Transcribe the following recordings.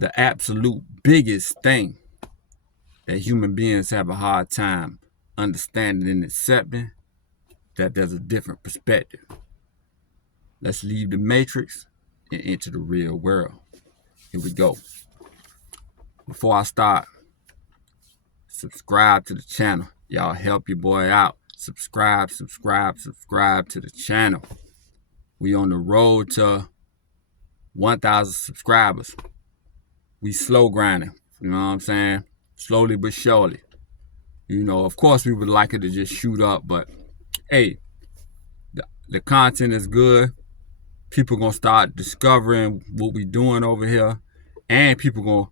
the absolute biggest thing that human beings have a hard time understanding and accepting, that there's a different perspective. Let's leave the matrix and enter the real world. Here we go. Before I start, subscribe to the channel. Y'all help your boy out. Subscribe to the channel. We on the road to 1,000 subscribers. We slow grinding, you know what I'm saying? Slowly but surely. You know, of course we would like it to just shoot up, but hey, the content is good. People gonna start discovering what we doing over here, and people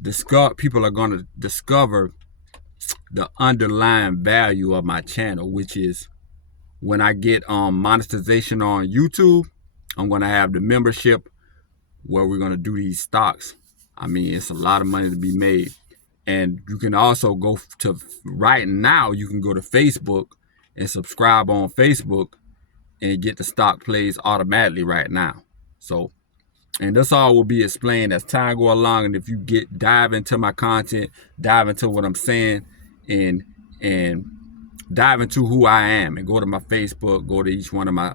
are gonna discover the underlying value of my channel, which is when I get monetization on YouTube, I'm gonna have the membership where we're gonna do these stocks. I mean, it's a lot of money to be made. And you can also go to, right now, you can go to Facebook and subscribe on Facebook and get the stock plays automatically right now. So, and this all will be explained as time go along. And if you dive into my content, dive into what I'm saying, and dive into who I am, and go to my Facebook, go to each one of my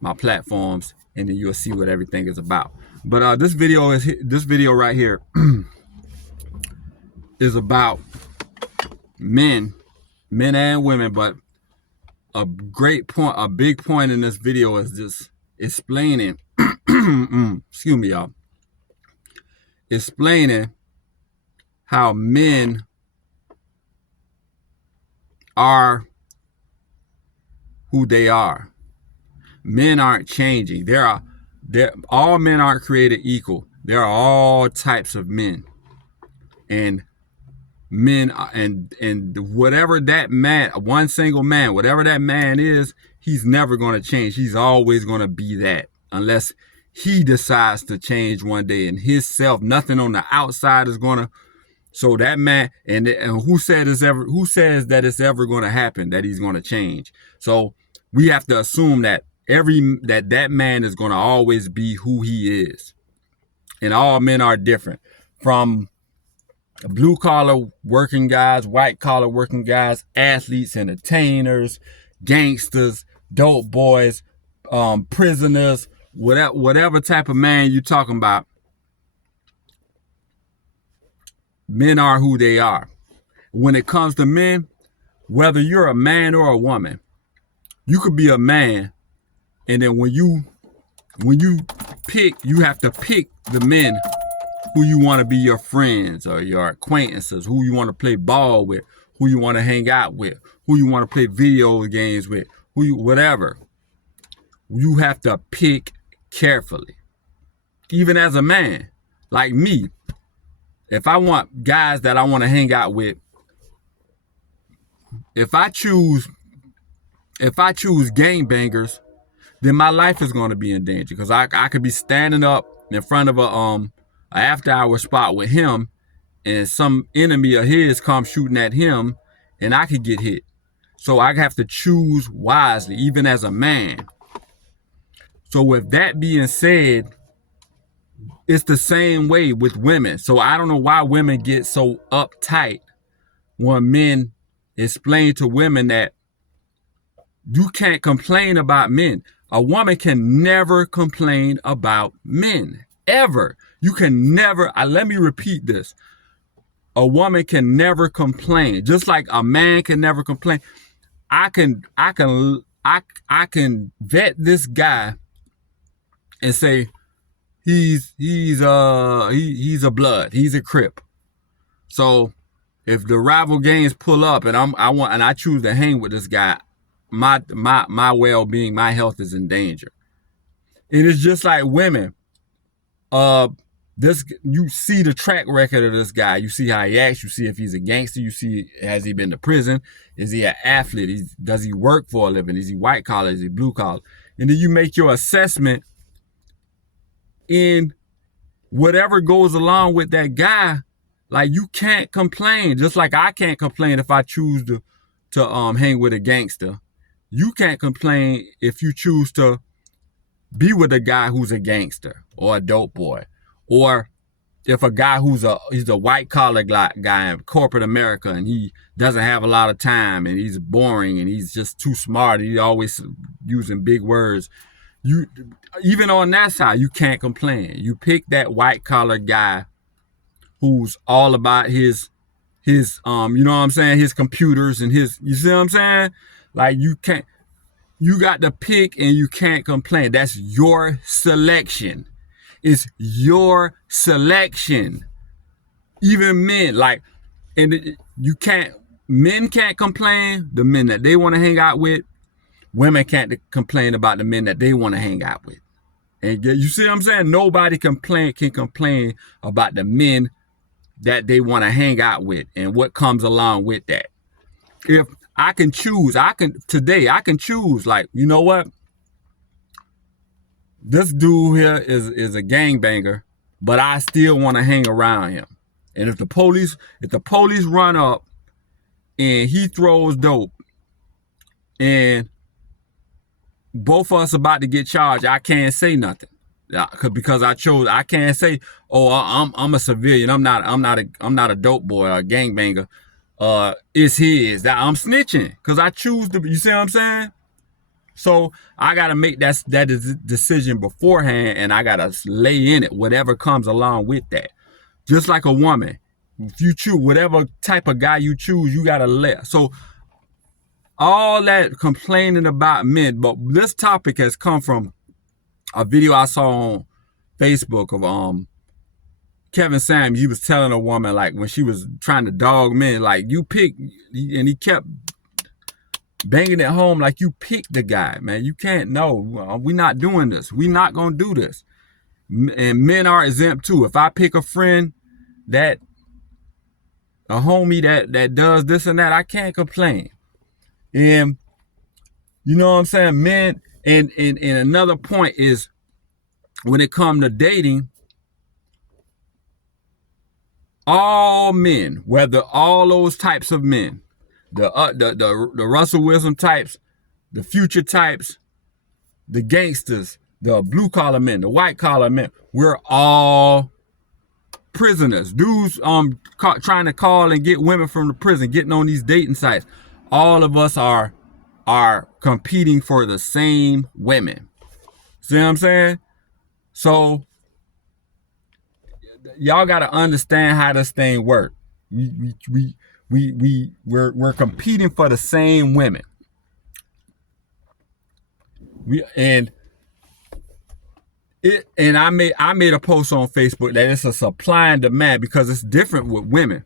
my platforms, and then you'll see what everything is about. But this video right here is about men and women. But a big point in this video is just explaining excuse me, y'all, explaining how men are who they are. Men aren't changing. All men aren't created equal. There are all types of men, and men, and whatever that man, one single man, whatever that man is, he's never going to change. He's always going to be that, unless he decides to change one day. And his self, nothing on the outside is going to. So that man, and who says that it's ever going to happen, that he's going to change? So we have to assume that that man is going to always be who he is. And all men are different, from blue collar working guys, white collar working guys, athletes, entertainers, gangsters, dope boys, prisoners, whatever type of man you're talking about. Men are who they are. When it comes to men, whether you're a man or a woman, you could be a man, and then when you pick, you have to pick the men who you want to be your friends or your acquaintances, who you want to play ball with, who you want to hang out with, who you want to play video games with, whatever. You have to pick carefully. Even as a man, like me, if I want guys that I want to hang out with, if I choose gangbangers, then my life is going to be in danger, because I could be standing up in front of a after-hour spot with him, and some enemy of his come shooting at him, and I could get hit. So I have to choose wisely, even as a man. So with that being said, it's the same way with women. So I don't know why women get so uptight when men explain to women that you can't complain about men. A woman can never complain about men, ever. You can never, let me repeat this. A woman can never complain, just like a man can never complain. I can vet this guy and say he's a blood, he's a Crip. So if the rival gangs pull up and I choose to hang with this guy, my well-being, my health is in danger. And it's just like women. You see the track record of this guy. You see how he acts. You see if he's a gangster. You see, has he been to prison? Is he an athlete? Does he work for a living? Is he white collar? Is he blue collar? And then you make your assessment in whatever goes along with that guy. Like, you can't complain. Just like I can't complain if I choose to hang with a gangster. You can't complain if you choose to be with a guy who's a gangster or a dope boy, or if a guy he's a white collar guy in corporate America, and he doesn't have a lot of time, and he's boring, and he's just too smart, he's always using big words, you, even on that side, you can't complain. You pick that white collar guy who's all about his you know what I'm saying, his computers and his, you see what I'm saying? Like, you got to pick and you can't complain. That's your selection. It's your selection. Even men, like, and men can't complain, the men that they want to hang out with. Women can't complain about the men that they want to hang out with. And you see what I'm saying? Nobody can complain about the men that they want to hang out with and what comes along with that. If I can choose, today I can choose, like, you know what? This dude here is a gangbanger, but I still want to hang around him. And if the police run up and he throws dope and both of us about to get charged, I can't say nothing. Because I can't say, oh, I'm a civilian. I'm not a dope boy or a gangbanger. It's his. I'm snitching because I choose to. You see what I'm saying? So I gotta make that decision beforehand, and I gotta lay in it whatever comes along with that. Just like a woman, if you choose whatever type of guy you choose, you gotta let. So all that complaining about men, but this topic has come from a video I saw on Facebook of Kevin Samuels. He was telling a woman, like, when she was trying to dog men, like, you pick, and he kept banging it home, like, you pick the guy, man. You can't, no, we're not doing this. We're not gonna do this. And men are exempt too. If I pick a friend a homie that does this and that, I can't complain. And you know what I'm saying? Men, and another point is, when it comes to dating, all men, whether all those types of men, the Russell Wilson types, the Future types, the gangsters, the blue collar men, the white collar men, we're all prisoners. Dudes trying to call and get women from the prison, getting on these dating sites. All of us are competing for the same women. See what I'm saying? So y'all got to understand how this thing works. We're competing for the same women. I made a post on Facebook that it's a supply and demand, because it's different with women.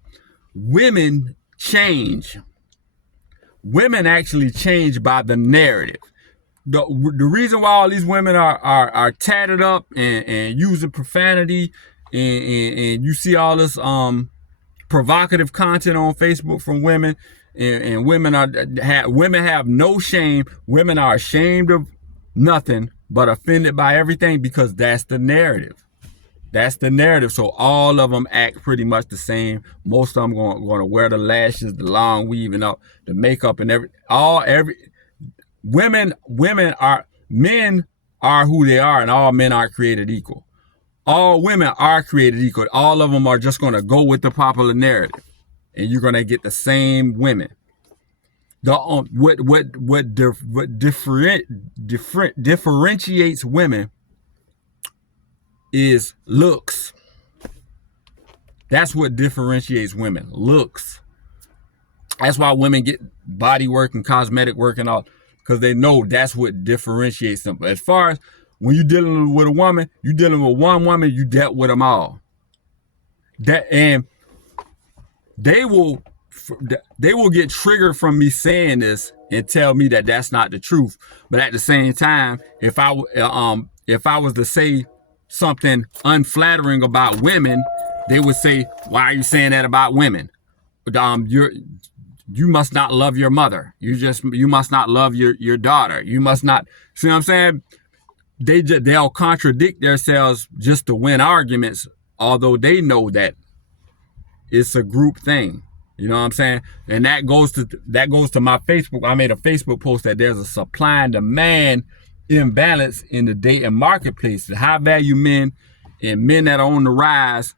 Women change. Women actually change by the narrative. The reason why all these women are tatted up and using profanity, and you see all this provocative content on Facebook from women, and women have no shame. Women are ashamed of nothing but offended by everything, because that's the narrative. That's the narrative. So all of them act pretty much the same. Most of them going to wear the lashes, the long weaving up, the makeup, and men are who they are, and all men aren't created equal. All women are created equal. All of them are just going to go with the popular narrative, and you're going to get the same women. What differentiates women is looks. That's what differentiates women, looks. That's why women get body work and cosmetic work and all, because they know that's what differentiates them. But as far as when you're dealing with a woman, you're dealing with one woman, you dealt with them all. And they will get triggered from me saying this and tell me that that's not the truth. But at the same time, if I was to say something unflattering about women, they would say, why are you saying that about women? You must not love your mother. You must not love your daughter. You must not. See what I'm saying? They'll contradict themselves just to win arguments, although they know that it's a group thing. You know what I'm saying? And that goes to my Facebook. I made a Facebook post that there's a supply and demand imbalance in the dating marketplace. The high value men and men that are on the rise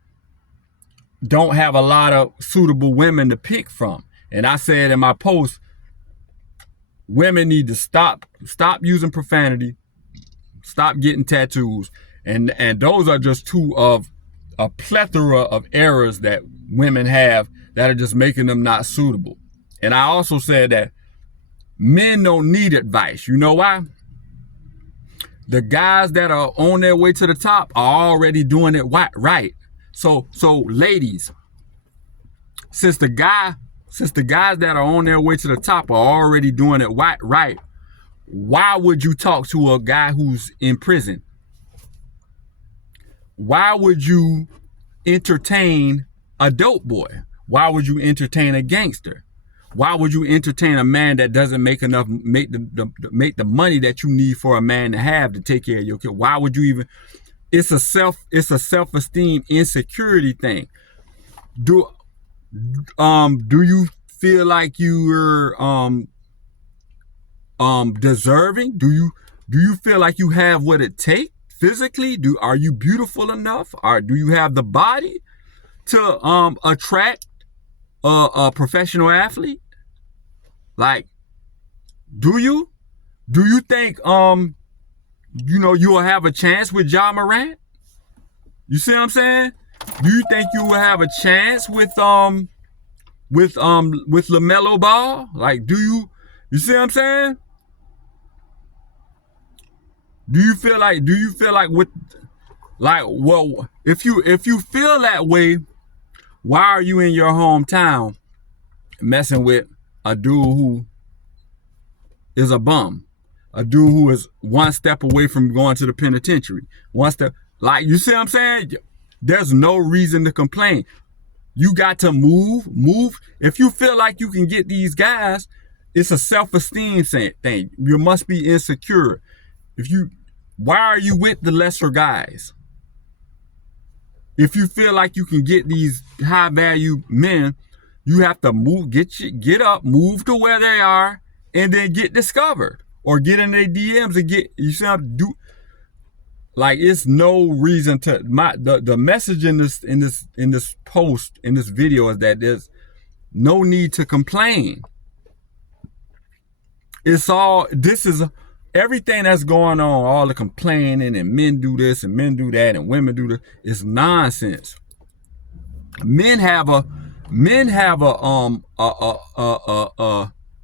don't have a lot of suitable women to pick from. And I said in my post, women need to stop using profanity, stop getting tattoos, and those are just two of a plethora of errors that women have that are just making them not suitable. And I also said that men don't need advice. You know why? The guys that are on their way to the top are already doing it right. So ladies, since the guys that are on their way to the top are already doing it right, why would you talk to a guy who's in prison? Why would you entertain a dope boy? Why would you entertain a gangster? Why would you entertain a man that doesn't make the money that you need for a man to have to take care of your kid? Why would you even? It's a self-esteem insecurity thing. Do you feel like you're deserving? Do you feel like you have what it takes physically? Are you beautiful enough? Or do you have the body to attract a professional athlete? Like, do you think you'll have a chance with Ja Morant? You see what I'm saying? Do you think you will have a chance with LaMelo Ball? Like, do you see what I'm saying? Do you feel like well, if you feel that way, why are you in your hometown messing with a dude who is a bum, a dude who is one step away from going to the penitentiary? One step, like, you see what I'm saying? There's no reason to complain. You got to move. If you feel like you can get these guys, it's a self-esteem thing. You must be insecure. Why are you with the lesser guys? If you feel like you can get these high value men, you have to move, get up, move to where they are, and then get discovered or get in their DMs and you see how to do. Like, it's no reason to the message in this post, in this video, is that there's no need to complain. Everything that's going on, all the complaining and men do this and men do that and women do this, is nonsense. Men have a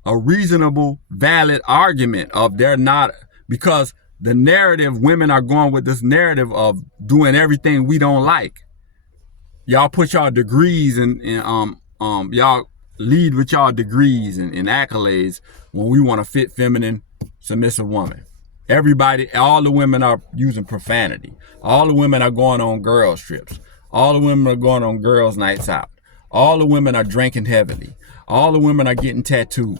reasonable, valid argument of they're not, because the narrative, women are going with this narrative of doing everything we don't like. Y'all put y'all degrees and y'all lead with y'all degrees and accolades when we want a fit, feminine, submissive woman. All the women are using profanity. All the women are going on girls trips. All the women are going on girls nights out. All the women are drinking heavily. All the women are getting tattoos.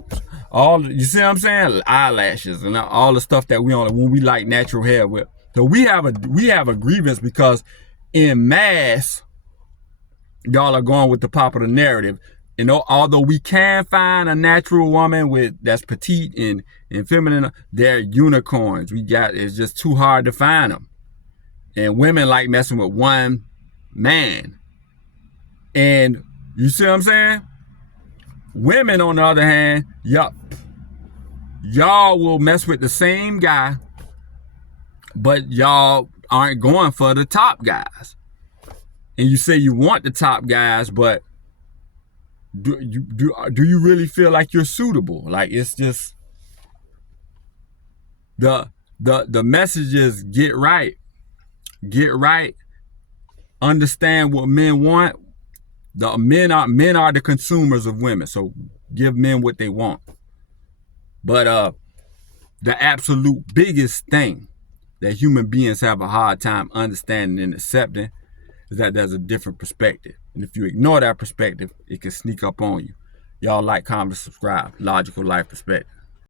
You see what I'm saying? Eyelashes and all the stuff that when we like natural hair with. So we have a grievance because in mass, y'all are going with the popular narrative. You know, although we can find a natural woman that's petite and feminine, they're unicorns. It's just too hard to find them. And women like messing with one man. And you see what I'm saying? Women, on the other hand, y'all will mess with the same guy, but y'all aren't going for the top guys. And you say you want the top guys, but do you really feel like you're suitable? Like, it's just the message is get right, understand what men want. The men are the consumers of women, so give men what they want. But the absolute biggest thing that human beings have a hard time understanding and accepting is that there's a different perspective. And if you ignore that perspective, it can sneak up on you. Y'all like, comment, subscribe. Logical Life Perspective.